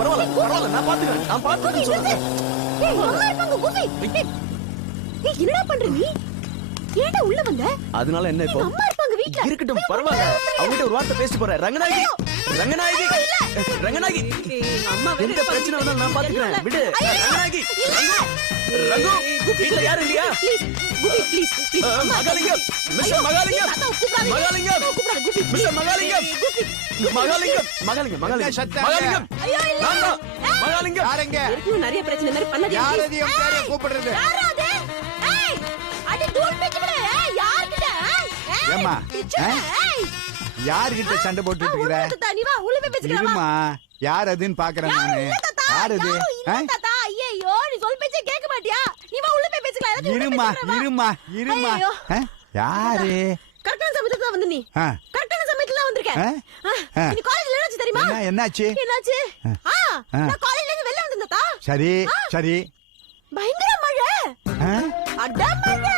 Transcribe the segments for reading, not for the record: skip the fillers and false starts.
பரவாயில்ல நான் பாத்துக்கிறேன். என்னடா பண்ற நீ? ஏன்டா உள்ள வந்த? அதனால என்ன இப்போ? அம்மா இருப்பாங்க வீட்ல. இருக்கட்டும் பரவாயில்ல. அவங்க ஒரு வார்த்தை பேசி போறேன். ரங்கநாயகி அம்மா எந்த பிரச்சனை வந்தாலும் நான் பாத்துக்கிறேன். விடு ரங்கநாயகி. ரங்கு வீட்ல யாரும் இல்லையா? Please Mahalingam mister Mahalingam mister Mahalingam யாருங்க? நிறைய பிரச்சனை மாதிரி பண்ணாதீங்க. யாரதையும் பேரை கூப்பிடுறது. ஏம்மா யார்கிட்ட சண்டை போட்டுட்டு இருக்கிற? இருமா, யார் அதுன்னு பாக்குறேன் நானு. யார் அது? இருமா யாரு? கரெக்டான சமயத்துல தான் வந்து நீ. கரெக்டான சமயத்துல வந்திருக்கேன். நீ காலேஜ்ல என்னாச்சு தெரியுமா? என்னாச்சு? நான் காலேஜ்ல இருந்து வெளிய வந்தேன்டா. சரி பயங்கர மழை. அட மழை.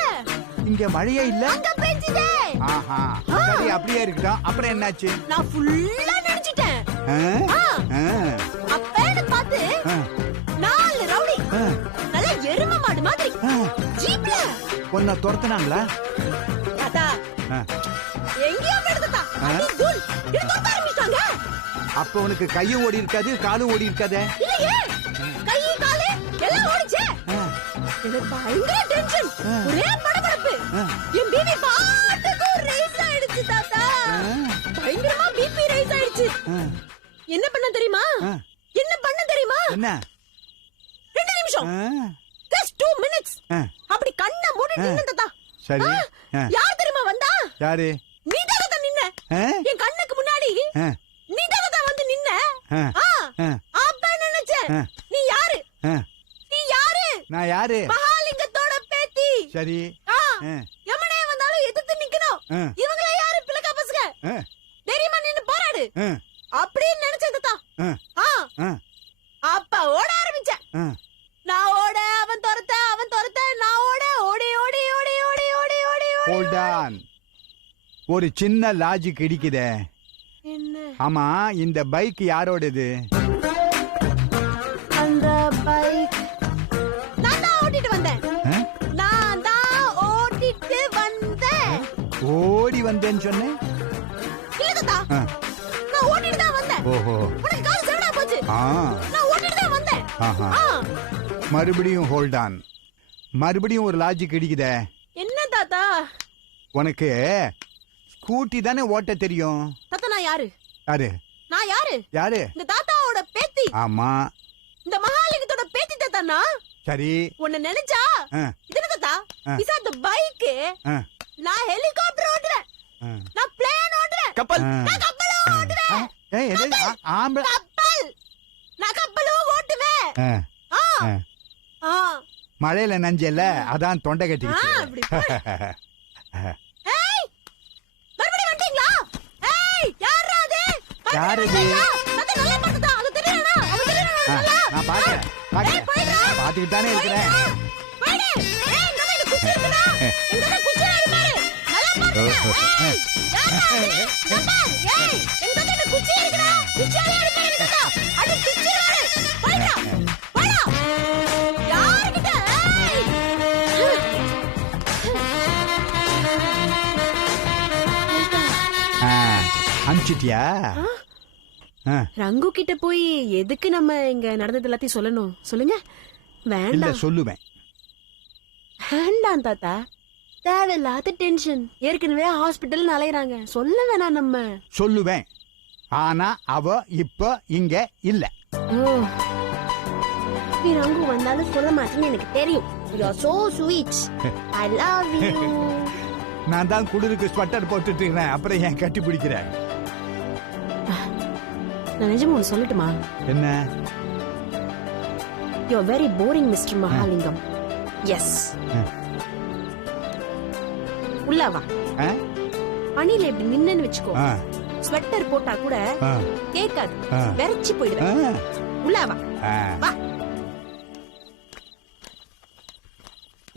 இங்க மழையே இல்ல. அங்க பெஞ்சுதே. சரி அப்படியே இருக்கட்டும். அப்புறம் என்னாச்சு? நான் ஃபுல்லா நனைஞ்சிட்டேன். அப்ப என்ன பார்த்து 4 ரவுடி நல்ல எருமை மாடு மாதிரி ஜீப்ல உன்னை துரத்துனாங்களா? தாத்தா எங்கேயோ எடுத்துட்டா. அது தூள் எடுத்து ஆரம்பிச்சாங்க. அப்ப உனக்கு கையும் ஓடி இருக்காது, காலும் ஓடி இருக்காதே. இல்லையே, கை காலு எல்லாம் ஓடிச்சே. எனக்கு பயங்கர டென்ஷன், ஒரே படபடப்பு. என் பிபி பாட்டுக்கு ரைஸ் ஆயிடுச்சு தாத்தா. பயங்கரமா பிபி ரைஸ் ஆயிடுச்சு. என்ன பண்ண தெரியுமா? என்ன? 2 நிமிஷம். just 2 minutes. அப்படி கண்ணை மூடி நின்னு தாத்தா. சரி. யார் தெரியுமா வந்தா? யாரு? நீ தாத்தா நின்ன. என் கண்ணுக்கு முன்னாடி நீ தாத்தா வந்து நின்ன. அப்ப நினைச்சேன் நீ யாரு? நான் யாரு? மகாலிங்கத்தோட பேத்தி. சரி. எமனே வந்தாலும் எதிர்த்து நிக்கணும். இவங்க யாரு? பிளக்கா பசங்க. தெரியுமா நின்னு போராடு. அப்படின்னு நினைச்சேன் தாத்தா. அப்ப ஓட ஆரம்பிச்சேன். நான் ஓட, அவன் துரத்த, நான் ஓட, ஓடி. Hold on. ஒரு சின்ன லாஜிக் இடிக்குதே. என்ன? ஆமா, இந்த பைக் யாரோடது? அந்த பைக் நான் தான் ஓட்டிட்டு வந்தேன். ஓடி வந்தேன்னு சொன்னேன். இல்ல தாத்தா, நான் ஓட்டிட்டு தான் வந்தேன். ஓஹோ, உனக்கு கால் செவடா போச்சு. நான் ஓட்டிட்டு தான் வந்தேன். மறுபடியும் ஹோல்ட் ஆன். மறுபடியும் ஒரு லாஜிக் இடிக்குதே. என்ன தாத்தா? உனக்கு ஸ்கூட்டி தானே ஓட்ட தெரியும். தாத்தா நான் யாரு? நான் யாரு? இந்த தாத்தாவோட பேத்தி. ஆமா, இந்த மகாலிங்கத்தோட பேத்தி தாத்தானா? சரி. உன்னை நினைச்சா இது தாத்தா இஸ் அந்த பைக். நான் ஹெலிகாப்டர் ஓட்டுறேன். நான் பிளேன் ஓட்டுறேன். கப்பல். நான் கப்பல் ஓட்டுவேன். கப்பல். நான் கப்பலும் ஓட்டுவேன். மழையில நஞ்சல, அதான் தொண்டை கட்டிக்கிச்சு. மறுபடியும் வந்துட்டீங்களா? யாரா அது? தாத்தா நல்லா பார்த்தா அது தெரியலனா? அது தெரியலனா? நான் பாக்குறேன். பாத்துக்கிட்டு தானே இருக்கிறேன். குச்சி இருக்குடா. எங்கடா குச்சி ஆயி பாரு. நல்லா பாருங்க. எங்கடா குச்சி இருக்குடா. குச்சி ஆயி எடுக்கறீங்களா? அடி பிச்சிராரு. போடா. யார்கிட்ட? அனுப்பிச்சிட்டியா? ரங்கு கிட்ட போய் எதுக்கு நம்ம இங்க நடந்தது எல்லாத்தையும் சொல்லணும்? சொல்லுங்க. வேண்டாம். சொல்லுவேன். வேண்டாம் தாத்தா, தேவையில்லாத டென்ஷன். ஏற்கனவே ஹாஸ்பிட்டல் அலையறாங்க. சொல்ல வேணாம். நம்ம சொல்லுவேன். ஆனா அவ இப்ப இங்க இல்ல. நீ ரங்கு வந்தாலும் சொல்ல மாட்டேன்னு எனக்கு தெரியும். You are so sweet. I love you. நான் தான் குளிருக்கு ஸ்வெட்டர் போட்டுட்டு இருக்கேன். அப்புறம் ஏன் கட்டி பிடிக்கிறேன்? நான் நிஜமா ஒன்று சொல்லட்டுமா? என்ன? You are very boring, Mr. Mahalingam. Yes. உள்ள வா. பனில இப்படி நின்னு வெச்சுக்கோ. ஸ்வெட்டர் போட்டா கூட கேட்காது. வெறச்சி போயிடுவேன். உள்ள வா. வா.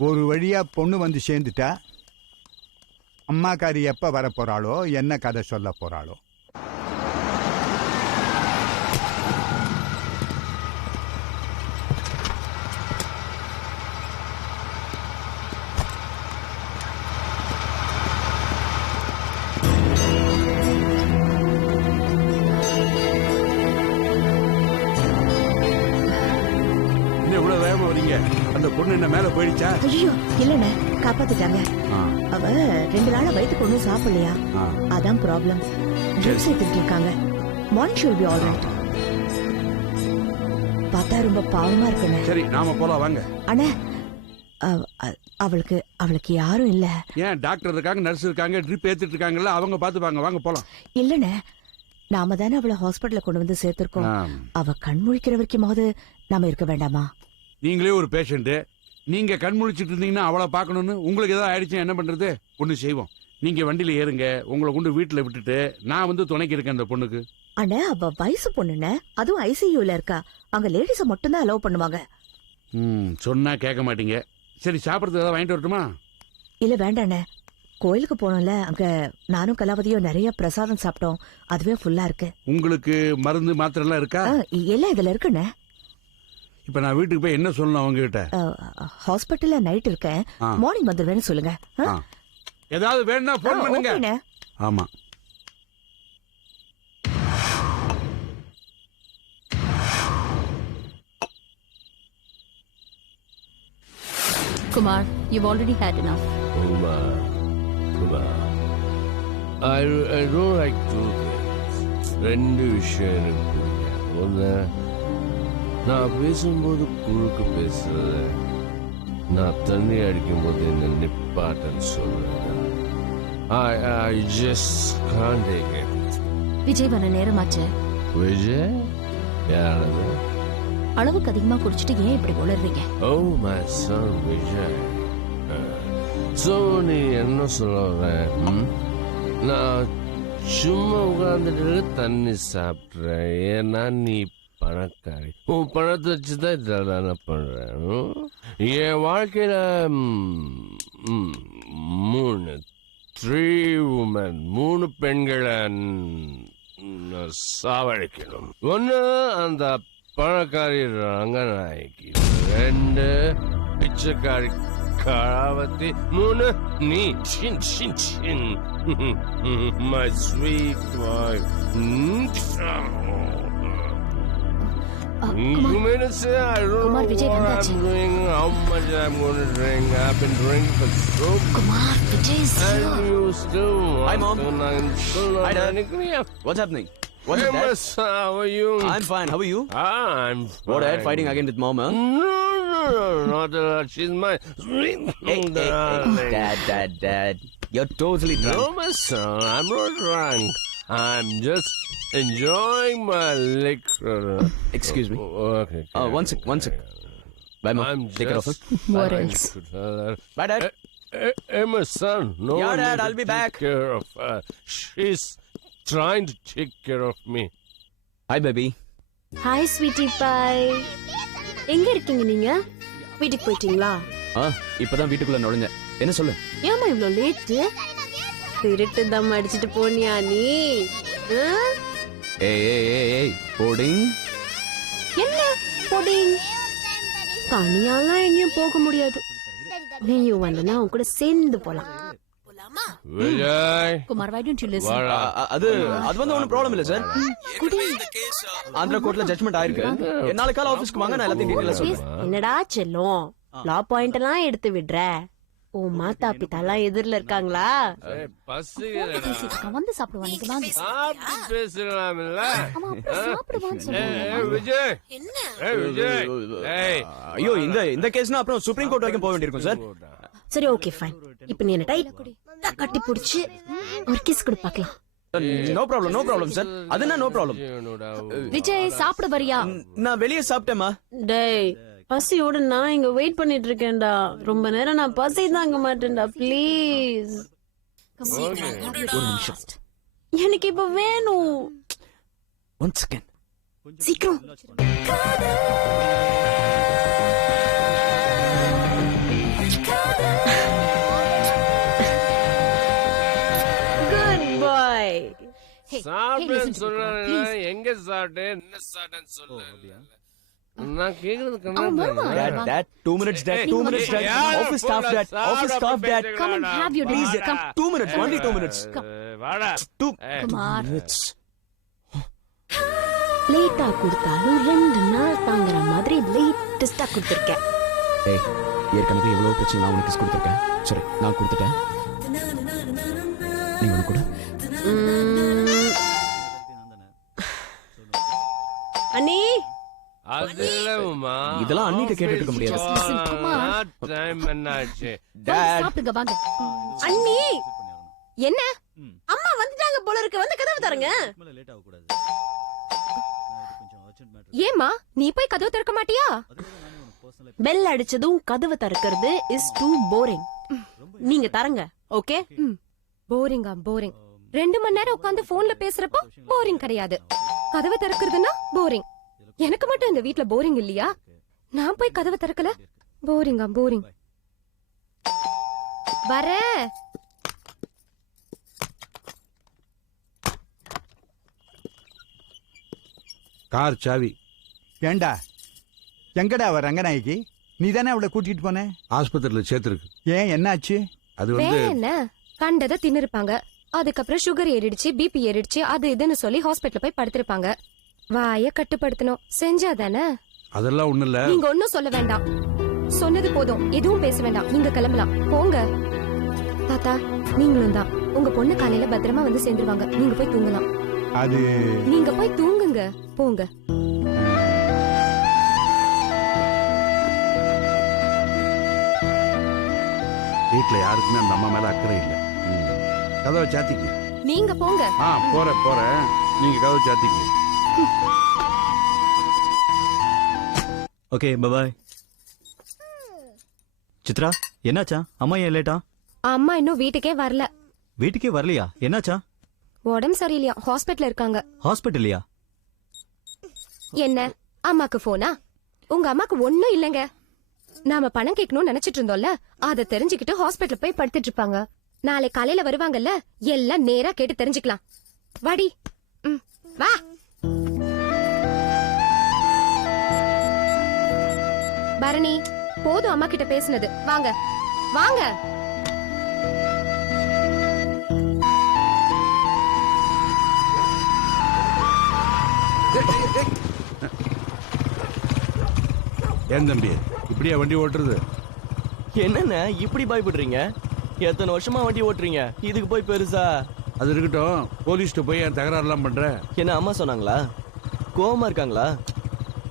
ஒரு வழியா பொண்ணு வந்து சேர்ந்துட்டா. அம்மாக்காரி எப்ப வர போறாளோ, என்ன கதை சொல்ல போறாளோ? அந்த பொண்ணு என்ன மேல போயிடுச்சா? ஐயோ இல்லண்ணே, காப்பாத்திட்டாங்க. அவ 2 நாளா வயித்துக்கு ஒண்ணும் சாப்பிடலையா, அதான் ப்ராப்ளம். ட்ரிப்ஸ் எடுத்துட்டு இருக்காங்க. Morning shall B all right. பார்த்தா ரொம்ப பாவமா இருக்குண்ணே. சரி நாம போலாம் வாங்க. அண்ணே அவளுக்கு யாரும் இல்ல. ஏன் டாக்டர் இருக்காங்க, நர்ஸ் இருக்காங்க, ட்ரிப் ஏத்திட்டு இருக்காங்கல்ல, அவங்க பாத்துப்பாங்க. வாங்க போலாம். இல்லண்ணே, நாம தானே அவளை ஹாஸ்பிட்டல்ல கொண்டு வந்து சேர்த்திருக்கோம். அவ கண் முழிக்கிற வரைக்குமாவது நாம இருக்க வேண்டாமா? நீங்களே ஒரு பேஷண்ட், நீங்க கண் முழிச்சிட்டு இருந்தீங்கன்னா அவளை பார்க்கணும்னு உங்களுக்கு ஏதாவது ஆயிடுச்சு என்ன பண்றது? ஒண்ணு செய்வோம், நீங்க வண்டியில ஏறுங்க, உங்களை கொண்டு வீட்டுல விட்டுட்டு நான் வந்து துணைக்கு இருக்கேன் அந்த பொண்ணுக்கு. அண்ணே அவ வயசு பொண்ணுண்ணே, அதுவும் ஐசியூல இருக்கா. அங்க லேடிஸ மட்டும் தான் அலோவ் பண்ணுவாங்க. சொன்னா கேட்க மாட்டீங்க. சரி சாப்பிடறதுக்கு ஏதாவது வாங்கிட்டு வரட்டுமா? இல்ல வேண்டாண்ணே, கோயிலுக்கு போனோம்ல, அங்க நானும் கலாவதியும் நிறைய பிரசாதம் சாப்பிட்டோம். அதுவே ஃபுல்லா இருக்கு. உங்களுக்கு மருந்து மாத்திரை எல்லாம் இருக்கா? எல்லாம் இதுல இருக்குண்ணே. இப்ப நான் வீட்டுக்கு போய் என்ன சொல்லணும் அவங்க கிட்ட? ஹாஸ்பிட்டல்ல நைட் இருக்கேன், மார்னிங் வந்துருவேன்னு சொல்லுங்க. ஏதாவது வேணும்னா போன் பண்ணுங்க. ஆமா. Kumar, you've already had enough. Kumar, I don't like two things. 2 விஷயம் எனக்கு பிடிக்காது. ஒன்று, நான் பேசும்போது குறுக்கு பேசுறது, நான் தண்ணி அடிக்கும்போது என்ன நிப்பாட்டன்னு சொல்றேன். I just can't take it. Vijay வர நேரமாச்சு. விஜய் யாரது? அளவுக்கு அதிகமா குடிச்சிட்டு ஏன் இப்படி உளறீங்க? Oh my son Vijay. So நீ என்ன சொல்ற? நான் சும்மா உட்கார்ந்துட்டு தண்ணி சாப்பிட்றேன். ஏன்னா நீ பணக்காரி, உன் பணத்தை வச்சுதான் இதெல்லாம் நான் பண்றேன். என் வாழ்க்கையில 3 women, 3 பெண்களை சாவடிக்கணும். ஒன்னு அந்த பணக்காரி ரங்கநாயகி, 2 பிச்சைக்காரி கலாவதி, 3 நீ. சின் சின் சின் my sweet wife. Kumar, Vijay வந்தாச்சு. How much I'm going to drink? I've been drinking for so. Kumar, Vijay is here. And you still want Hi, Mom. to. Hi, Dad. What's happening? What's Hey, it, Dad? Miss, how are you? I'm fine. How are you? I'm fine. What, Dad? Fighting again with Mom, huh? No, not at all. She's my sweet darling. Dad. You're totally drunk. No, my son, I'm not drunk. I'm just enjoying my liquor. Excuse me. Okay. One sec. Bye, Mom. I'm Take care of her. What else? Bye, Dad. Hey, my son. No, Yeah, Dad, need to I'll be take back. Care of her. She's trying to take care of me. Hi, baby. Hi sweetie bye. எங்க இருக்கீங்க நீங்க? வீட்டுக்கு போயிட்டீங்களா? இப்பதான் வீட்டுக்குள்ள நுழைஞ்சேன். என்ன சொல்லு? ஏமா இவ்ளோ லேட்? திருட்டு தம் அடிச்சிட்டு போனியா நீ? ஏய் போடிங். என்ன போடிங்? தனியாலாம் எங்கேயும் போக முடியாது. நீயும் வந்தனா உன் கூட சேர்ந்து போலாம். Vijay. Kumar, why don't you listen? அது வந்து ஒன்னும் ப்ராப்ளம் இல்ல சார். ஆந்திரா கோர்ட்ல ஜட்ஜ்மெண்ட் ஆயிருக்கு. நாளைக்கு காலை ஆபீஸ்க்கு வாங்க, நான் எல்லாத்தையும் டீடைலா சொல்றேன். என்னடா செல்லம், லா பாயிண்ட் எல்லாம் எடுத்து விடுற. ஓ மாதா பிதாலாம் எதிரில இருக்காங்களா? பேசிட்டு வந்து சாப்பிடுவான். நீங்க வாங்க. சாப்பிட்டு பேசலாம்ல. ஆமா, அப்புறம் சாப்பிடுவான்னு சொல்லுங்க. விஜய். விஜய். ஐயோ, இந்த கேஸ்னா அப்புறம் சுப்ரீம் கோர்ட் வரைக்கும் போக வேண்டியிருக்கும் சார். சரி ஓகே ஃபைன். இப்போ நீ என்ன டைட்டா கட்டி பிடிச்சு ஒரு கிஸ் கொடு பார்க்கலாம். No problem sir. அதுனா நோ ப்ராப்ளம். விஜய் சாப்பிட வரியா? நான் வெளியே சாப்பிட்டேமா. டேய் பசியோட நான் இங்க வெயிட் பண்ணிட்டு இருக்கேன்டா. ரொம்ப நேரம் நான் பசி தாங்க மாட்டேன்டா. ப்ளீஸ் ஒரு நிமிஷம். எனக்கு இப்ப வேணும். One second. சீக்கிரம். குட் பாய். சாப்பிட்டேன்னு சொல்றேன். எங்க சாப்பிட்டேன், என்ன சாப்பிட்டேன்னு சொல்லு. நான் கேக்குறது Dad, 2 minutes, Dad. 2 minutes, Dad. Office staff, Dad. Come and have your Please, dinner. Come. 2 minutes, only 2 minutes. வாடா. 2 Kumar. minutes. லேட்டா கொடுத்தாலும் 2 நாள் தாங்குற மாதிரி லேட்டஸ்டா கொடுத்துருக்கேன். ஏய் ஏற்கனவே எவ்வளவு பிரச்சனை நான் உனக்கு கொடுத்துருக்கேன். சரி நான் கொடுத்துட்டேன், நீ உனக்கு கூட. அண்ணி அதுலமா இதெல்லாம் அண்ணிட்ட கேட்டுட்டு இருக்க முடியாது. Just listen, come on. Time என்னாச்சு? சாப்பிடுங்க வாங்க. அண்ணி என்ன அம்மா வந்துட்டாங்க போல இருக்கு, வந்து கதவு தரங்க. ஏம்மா நீ போய் கதவு திறக்க மாட்டியா? பெல் அடிச்சதும் கதவு திறக்கிறது இஸ் டூ போரிங். நீங்க தரங்க. ஓகே போரிங்கா போரிங். 2 மணி நேரம் உட்கார்ந்து போன்ல பேசுறப்போ போரிங் கிடையாது. கதவை திறக்கிறதுனா போரிங். எனக்கு மட்டும் இந்த வீட்ல போரிங் இல்லையா? நான் போய் கதவை திறக்கல, போரிங்கா போரிங். வரேன். கார் சாவி ஏண்டா எங்கடா அவ ரங்கநாயகி? நீ தானே அவளை கூட்டிட்டு போன? ஆஸ்பத்திரியில சேர்த்துருக்கு. ஏன் என்னாச்சு? அது வேற வந்து என்ன, கண்டதை தின்னுருப்பாங்க. அதுக்கப்புறம் சுகர் ஏறிடுச்சு, பிபி ஏறிடுச்சு, அது இதுன்னு சொல்லி ஹாஸ்பிட்டல் போய் படுத்திருப்பாங்க. வாய கட்டுப்படுத்தணும், செஞ்சாதானே. அதெல்லாம் ஒண்ணு இல்ல. நீங்க ஒன்னும் சொல்ல வேண்டாம், சொன்னது போதும், எதுவும் பேச வேண்டாம். நீங்க கிளம்பலாம், போங்க. தாத்தா நீங்களும் தான். உங்க பொண்ணு காலையில பத்திரமா வந்து சேர்ந்துருவாங்க. நீங்க போய் தூங்கலாம். அது நீங்க போய் தூங்குங்க, போங்க. வீட்டுல யாருக்குமே அந்த அம்மா மேல அக்கறை இல்ல. கதவை சாத்திக்க. நீங்க போங்க. போறேன். நீங்க கதவை சாத்திக்க. Okay bye. சித்ரா என்னாச்சா? அம்மா ஏன் லேட்டா? அம்மா இன்னும் வீட்டுக்கே வரல. வீட்டுக்கே வரலையா? என்னாச்சா? உடம்பு சரியில்லையா, ஹாஸ்பிட்டல்ல இருக்காங்க. ஹாஸ்பிட்டல்லையா? என்ன அம்மாக்கு போனா? உங்க அம்மாக்கு ஒண்ணும் இல்லங்க. நாம பணம் கேட்கணும்னு நினைச்சிட்டு இருந்தோம்ல, அதை தெரிஞ்சுக்கிட்டு ஹாஸ்பிட்டல் போய் படுத்துட்டு இருப்பாங்க. நாளை காலையில வருவாங்கல்ல, எல்லாம் நேரா கேட்டு தெரிஞ்சுக்கலாம். வாடி. வா. பரணி போதும் அம்மா கிட்ட பேசுனது. வாங்க வாங்க. ஏன் தம்பி இப்படியா வண்டி ஓட்டுறது? என்னண்ணே இப்படி பயப்படுறீங்க? எத்தனை வருஷமா வண்டி ஓட்டுறீங்க, இதுக்கு போய் பெருசா? அது இருக்கட்டும், போலீஸ்ட்ட போய் என் தகராறுலாம் பண்ற? என்ன அம்மா சொன்னாங்களா? கோவமா இருக்காங்களா?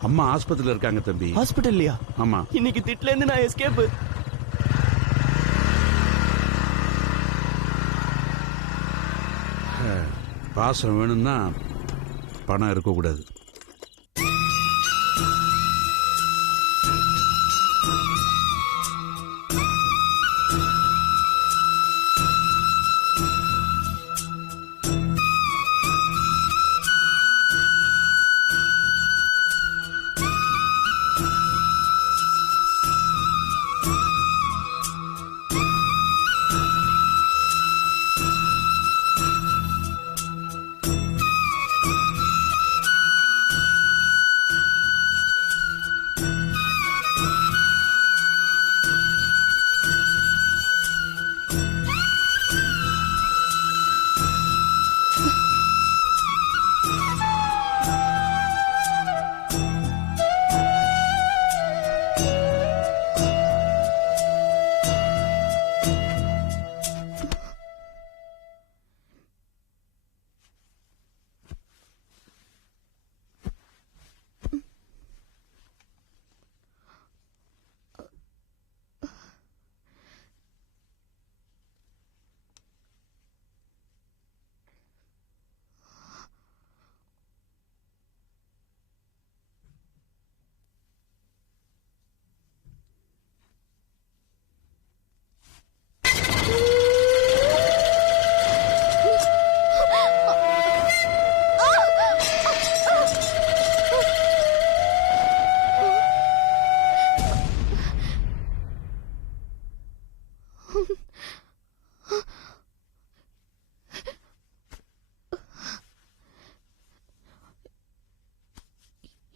அம்மா ஆஸ்பத்திரியில இருக்காங்க தம்பி. ஹாஸ்பிட்டல்லையா? ஆமா. இன்னைக்கு திட்ல இருந்து நான் எஸ்கேப். பாசம் வேணும்னா பணம் இருக்கக்கூடாது.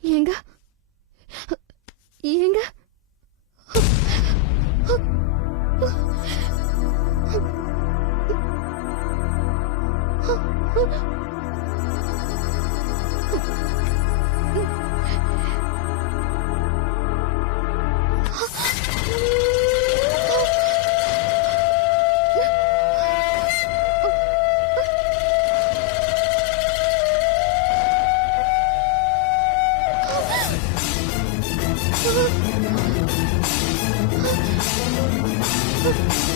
ஏங்க ஏங்க ஆ.